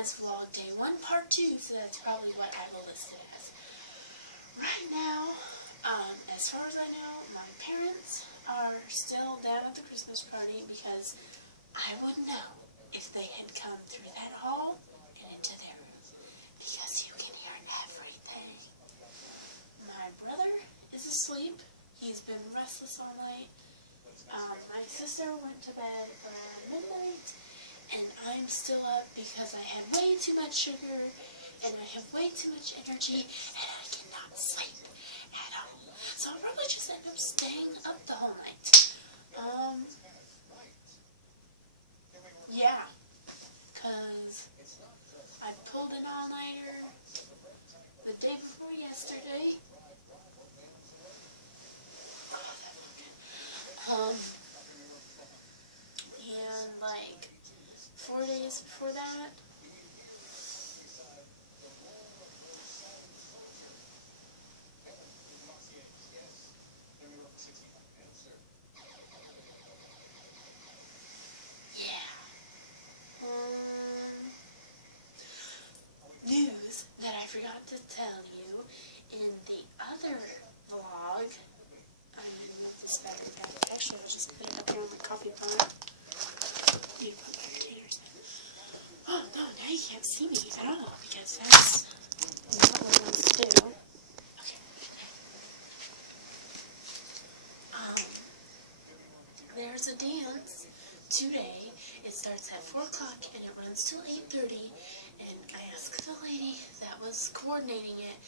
as vlog day 1 part 2, so that's probably what I will list it as. Right now, as far as I know, my parents are still down at the Christmas party because I would know if they had come through that hall and into their room, because you can hear everything. My brother is asleep. He's been restless all night. My sister went to bed around midnight, and I'm still up because I had way too much sugar, and I have way too much energy, and I cannot sleep at all. So I'll probably just end up staying up the whole night. Yeah, because I pulled an all-nighter the day before yesterday. And like 4 days before that, news that I forgot to tell you in the other vlog. I'm going to move this battery back. Actually, I'll just put it up here on the coffee pot. You put my containers in. Oh, no, now you can't see me at all because that's not what I want to do. Okay. There's a dance today. It starts at 4 o'clock and it runs till 8:30. And I asked the lady that was coordinating it,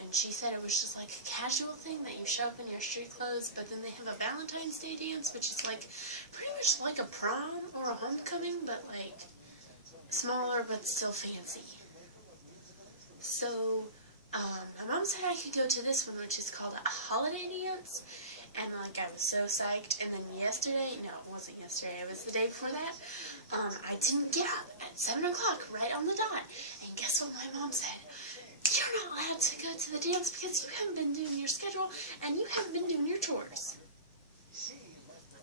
and she said it was just like a casual thing that you show up in your street clothes, but then they have a Valentine's Day dance, which is like pretty much like a prom or a homecoming, but like smaller but still fancy. So my mom said I could go to this one, which is called a holiday dance, and like I was so psyched. And then yesterday, no, it wasn't yesterday, it was the day before that, I didn't get up at 7 o'clock right on the dot, and guess what my mom said? You're not allowed to go to the dance because you haven't been doing your schedule and you haven't been doing your chores.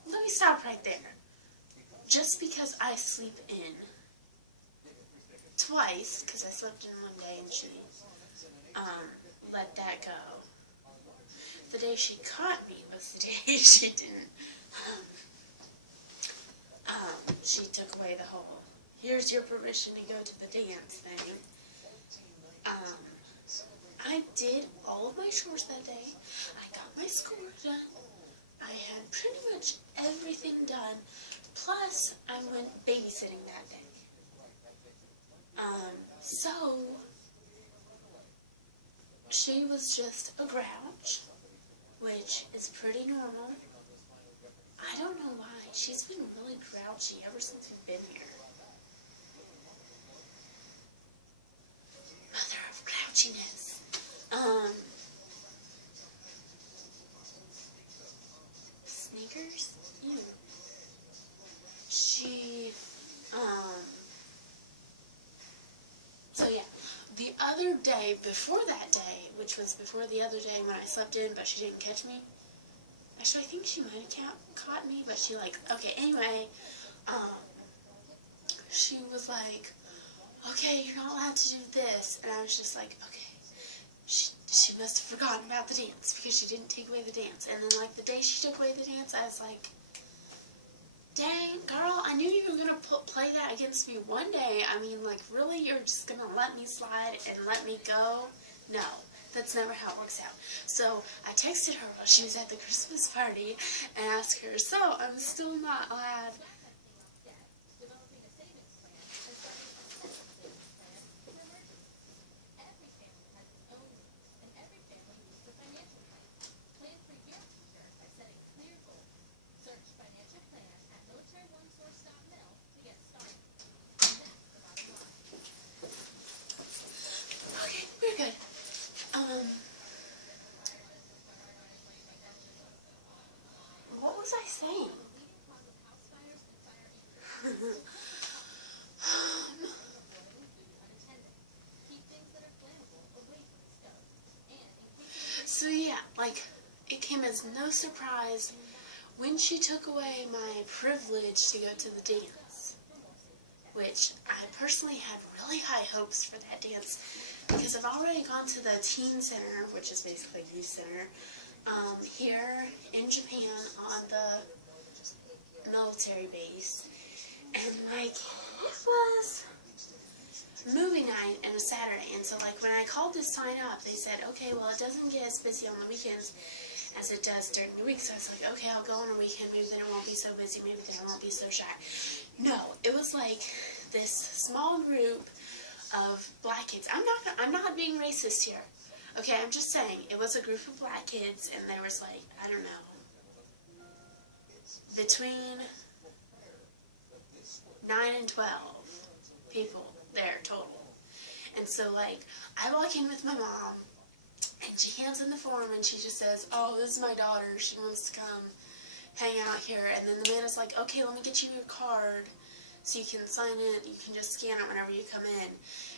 Let me stop right there. Just because I sleep in twice, because I slept in one day and she let that go. The day she caught me was the day she didn't. She took away the whole, here's your permission to go to the dance thing. I did all of my chores that day. I got my school done. I had pretty much everything done. Plus, I went babysitting that day. So, she was just a grouch, which is pretty normal. I don't know why. She's been really grouchy ever since we've been here. Mother of grouchiness. Sneakers? Ew. So yeah, the other day before that day, which was before the other day when I slept in, but she didn't catch me. Actually, I think she might have caught me, but she okay, anyway, she was like, okay, you're not allowed to do this, and I was just like, okay, she must have forgotten about the dance, because she didn't take away the dance, and then, like, the day she took away the dance, I was like, dang, girl, I knew you were going to play that against me one day. I mean, like, really, you're just going to let me slide and let me go? No. That's never how it works out. So I texted her while she was at the Christmas party and asked her, so I'm still not allowed. Okay, we're good. What was I saying? So yeah, like, it came as no surprise when she took away my privilege to go to the dance, which I personally had really high hopes for that dance because I've already gone to the teen center, which is basically a youth center, here in Japan on the military base, and like it was movie night and a Saturday, and so like when I called to sign up, they said, okay, well it doesn't get as busy on the weekends as it does during the week, so I was like, okay, I'll go on a weekend, maybe then it won't be so busy, maybe then I won't be so shy. No, it was like this small group of black kids. I'm not being racist here, okay, I'm just saying, it was a group of black kids, and there was like, I don't know, between 9 and 12 people there total. And so like I walk in with my mom and she hands in the form and she just says, oh, this is my daughter, she wants to come hang out here. And then the man is like, okay, let me get you your card so you can sign in, you can just scan it whenever you come in.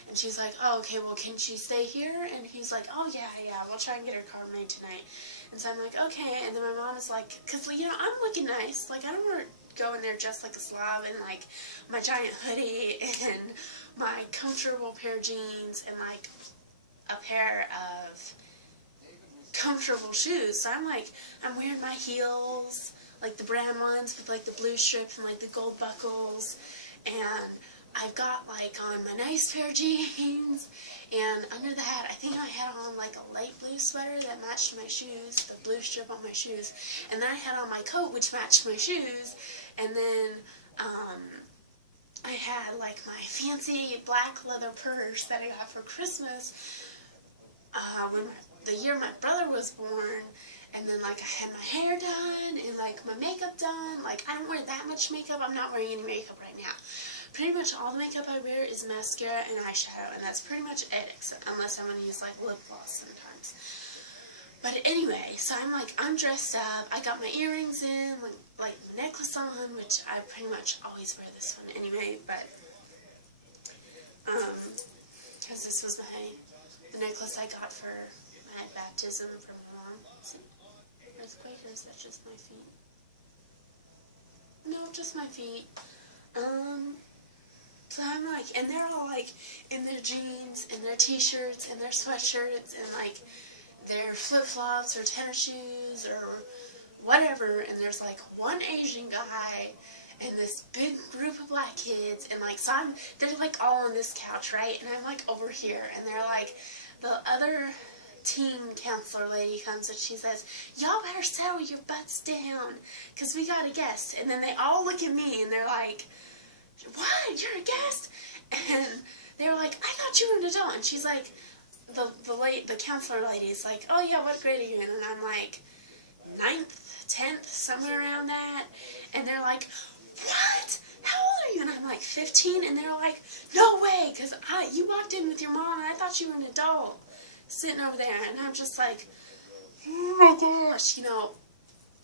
And she's like, oh, okay, well can she stay here? And he's like, oh yeah, we'll try and get her card made tonight. And so I'm like, okay. And then my mom is like, because you know, I'm looking nice, like I don't want to go in there just like a slob in like my giant hoodie and my comfortable pair of jeans and like a pair of comfortable shoes. So I'm like, I'm wearing my heels, like the brown ones with like the blue strip and like the gold buckles, and I've got like on my nice pair of jeans, and under that I think I had on like a light blue sweater that matched my shoes, the blue strip on my shoes, and then I had on my coat which matched my shoes, and then I had like my fancy black leather purse that I got for Christmas when the year my brother was born, and then like I had my hair done and like my makeup done. Like I don't wear that much makeup, I'm not wearing any makeup right now. Pretty much all the makeup I wear is mascara and eyeshadow, and that's pretty much it, except unless I'm going to use like lip gloss sometimes. But anyway, so I'm dressed up, I got my earrings in, like my necklace on, which I pretty much always wear this one anyway, but, because this was the necklace I got for my baptism from my mom. See, earthquake, or is that just my feet? No, just my feet. So I'm like, and they're all like in their jeans and their t-shirts and their sweatshirts and like their flip-flops or tennis shoes or whatever, and there's like one Asian guy and this big group of black kids, and like, so they're like all on this couch, right, and I'm like over here, and they're like, the other teen counselor lady comes and she says, y'all better settle your butts down because we got a guest. And then they all look at me and they're like, what, you're a guest? And they were like, I thought you were an adult. And she's like, the counselor lady is like, oh yeah, what grade are you in? And I'm like, 9th, 10th, somewhere around that. And they're like, what? How old are you? And I'm like, 15. And they're like, no way, because you walked in with your mom and I thought you were an adult sitting over there. And I'm just like, oh my gosh, you know,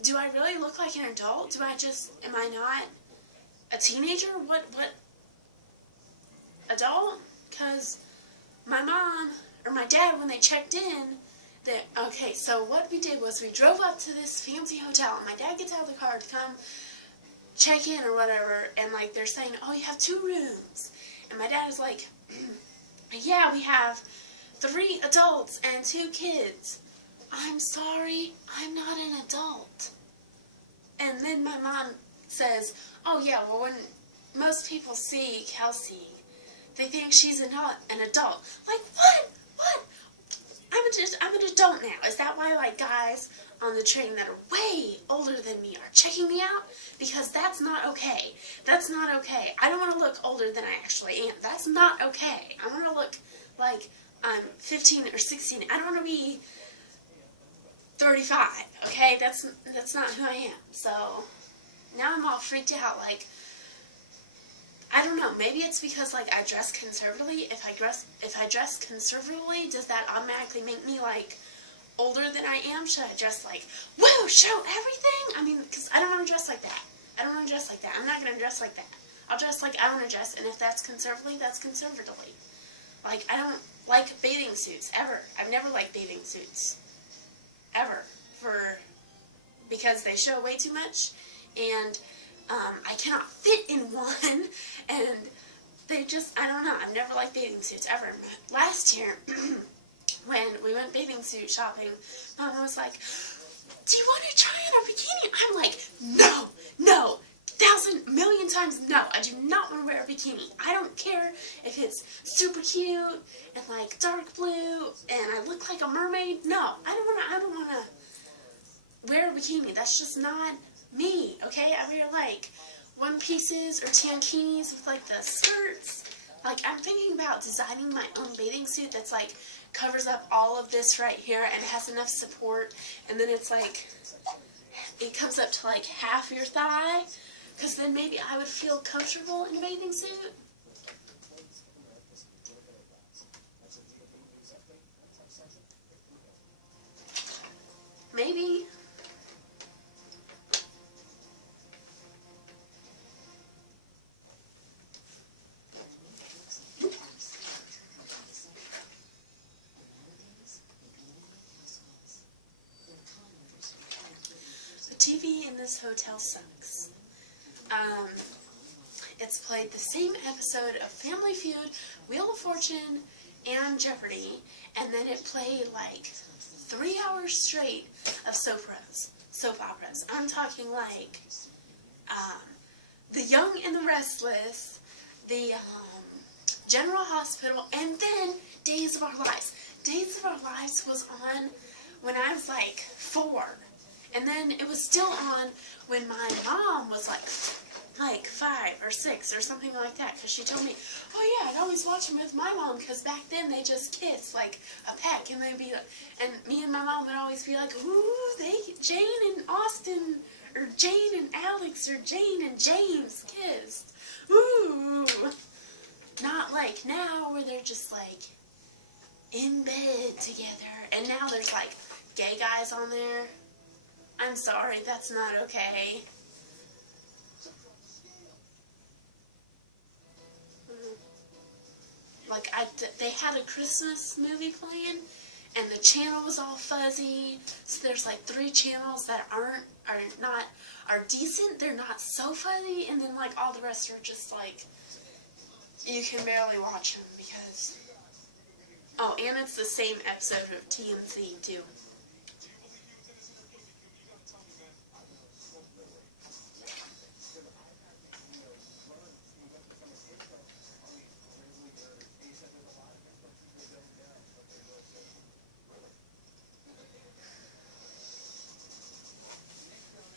do I really look like an adult? Am I not a teenager? What adult? Because my mom or my dad, when they checked in, okay, so what we did was we drove up to this fancy hotel, and my dad gets out of the car to come check in or whatever, and like they're saying, oh, you have 2 rooms, and my dad is like, yeah, we have 3 adults and 2 kids. I'm sorry, I'm not an adult. And then my mom says, oh yeah, well when most people see Kelsey, they think she's an adult. Like, what? I'm an adult now. Is that why, like, guys on the train that are way older than me are checking me out? Because that's not okay. That's not okay. I don't want to look older than I actually am. That's not okay. I want to look like I'm 15 or 16. I don't want to be 35, okay? That's not who I am. So now I'm all freaked out, like, I don't know, maybe it's because, like, I dress conservatively. If I dress conservatively, does that automatically make me, like, older than I am? Should I dress like, woo, show everything? I mean, because I don't want to dress like that. I don't want to dress like that. I'm not going to dress like that. I'll dress like I want to dress, and if that's conservatively, that's conservatively. Like, I don't like bathing suits, ever. I've never liked bathing suits. Ever. Because they show way too much, and I cannot fit in one, and I don't know, I've never liked bathing suits ever. Last year, when we went bathing suit shopping, Mama was like, do you want to try on a bikini? I'm like, no, 1,000 million times no. I do not want to wear a bikini. I don't care if it's super cute and like dark blue and I look like a mermaid. No, I don't want to wear a bikini. That's just not me, okay? I wear like one pieces or tankinis with like the skirts. Like, I'm thinking about designing my own bathing suit that's like covers up all of this right here and has enough support, and then it's like it comes up to like half your thigh, because then maybe I would feel comfortable in a bathing suit. Maybe. TV in this hotel sucks. It's played the same episode of Family Feud, Wheel of Fortune, and Jeopardy, and then it played like 3 hours straight of soap operas. I'm talking like The Young and the Restless, the General Hospital, and then Days of Our Lives. Days of Our Lives was on when I was like 4. And then it was still on when my mom was like 5 or 6 or something like that. Because she told me, oh yeah, I'd always watch them with my mom because back then they just kissed like a peck. And they'd be like, and me and my mom would always be like, ooh, Jane and Austin, or Jane and Alex, or Jane and James kissed. Ooh. Not like now where they're just like in bed together. And now there's like gay guys on there. I'm sorry, that's not okay. Like, they had a Christmas movie playing, and the channel was all fuzzy. So there's like 3 channels that are decent. They're not so fuzzy, and then like all the rest are just like you can barely watch them because. Oh, and it's the same episode of TMZ too.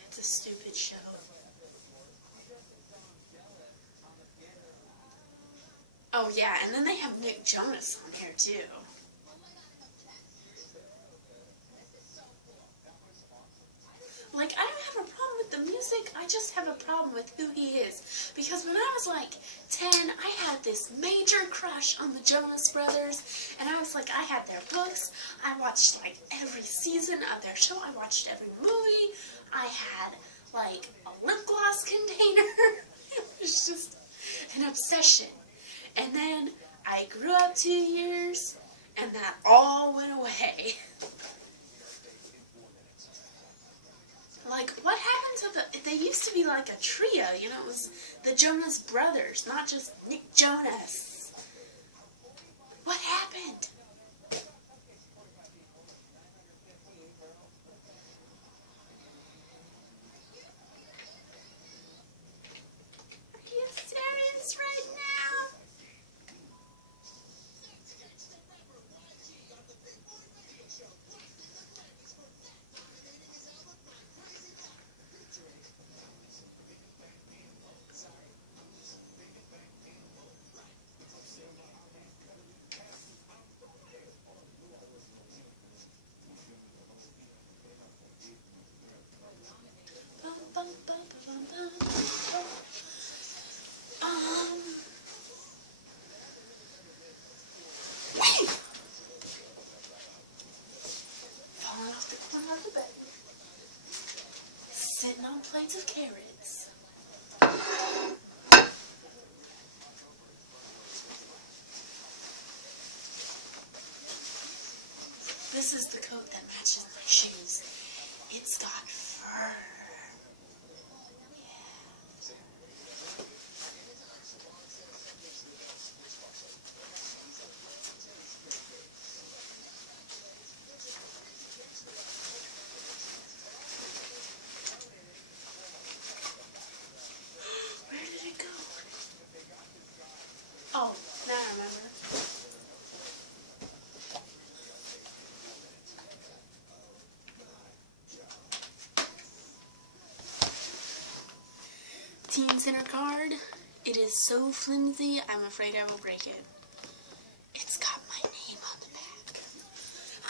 It's a stupid show. Oh yeah, and then they have Nick Jonas on here too. Like, I don't have a problem with the music, I just have a problem with who he is. Because when I was like 10, I had this major crush on the Jonas Brothers, and I was like, I had their books, I watched like every season of their show, I watched every movie, I had like a lip gloss container. It was just an obsession. And then I grew up 2 years, and that all went away. Like, what happened to they used to be like a trio, you know, it was the Jonas Brothers, not just Nick Jonas. What happened? Are you serious right now? Falling off the corner of the bed. Sitting on plates of carrots. This is the coat that matches my shoes. It's got fur. Center card. It is so flimsy, I'm afraid I will break it. It's got my name on the back.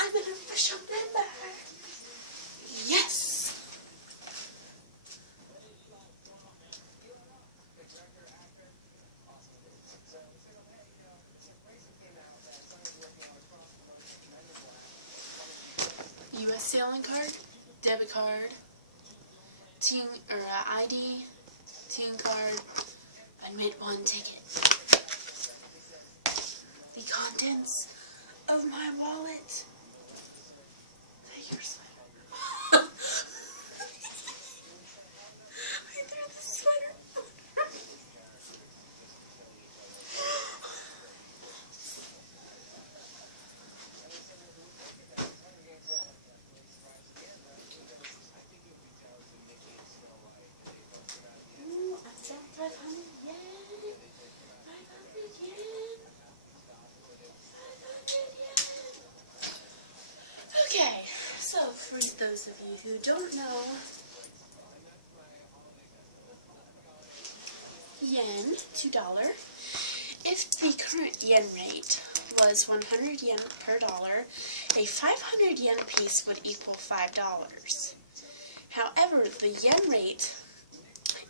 I'm an official member. Yes! U.S. sailing card, debit card, teen or ID, teen card, admit one ticket. The contents of my wallet. Take your sweater. I threw the sweater. Ooh, I'm down 500 yen. 500 yen. 500 yen. Okay, so for those of you who don't know, yen, $2. If the current yen rate was 100 yen per dollar, a 500 yen piece would equal $5. However, the yen rate,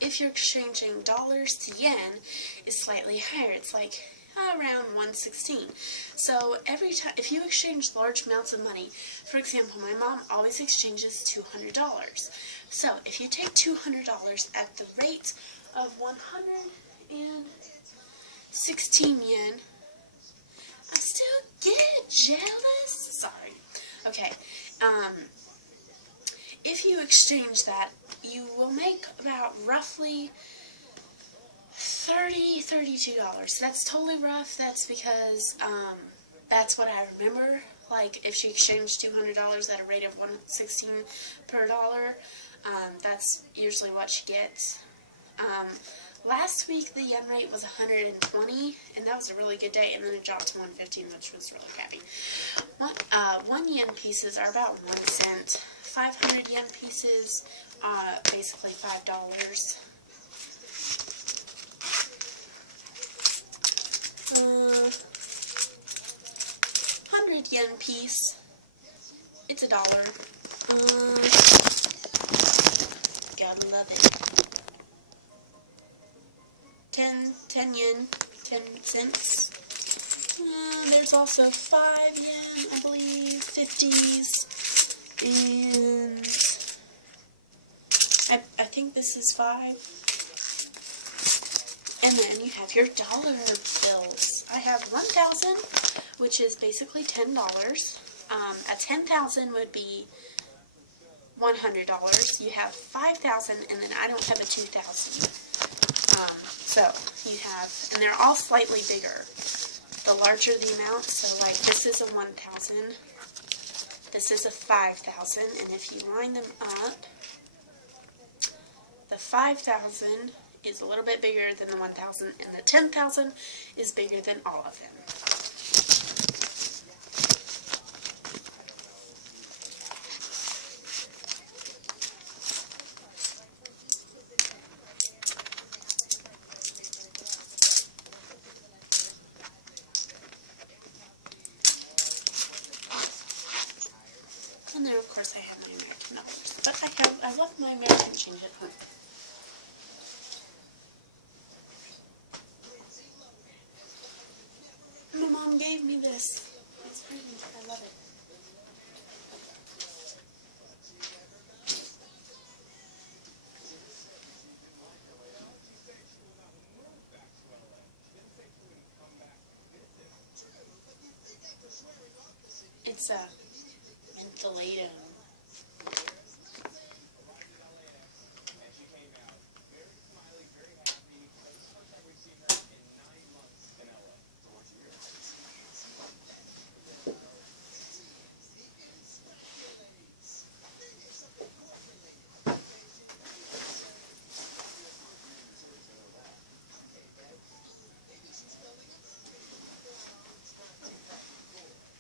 if you're exchanging dollars to yen, is slightly higher. It's like around 116. So every time, if you exchange large amounts of money, for example, my mom always exchanges $200. So if you take $200 at the rate of 116 yen, I still get jealous. Sorry. Okay. If you exchange that, you will make about roughly $32. That's totally rough. That's because that's what I remember. Like if she exchanged $200 at a rate of 116 per dollar, that's usually what she gets. Last week the yen rate was 120, and that was a really good day, and then it dropped to 115, which was really crappy. 1 yen pieces are about 1 cent. 500 yen pieces, basically $5. 100 yen piece, it's $1. Gotta love it. 10 yen, 10 cents. There's also 5 yen, I believe, 50s, and I think this is 5. And then you have your dollar bills. I have 1,000, which is basically $10. A 10,000 would be $100. You have 5,000, and then I don't have a 2,000. So you have, and they're all slightly bigger. The larger the amount, so like this is a 1,000, this is a 5,000, and if you line them up, the 5,000 is a little bit bigger than the 1,000, and the 10,000 is bigger than all of them. And then, of course, I have my American dollars. But I left my American change at home. My mom gave me this. It's pretty. I love it. It's a mentholatum.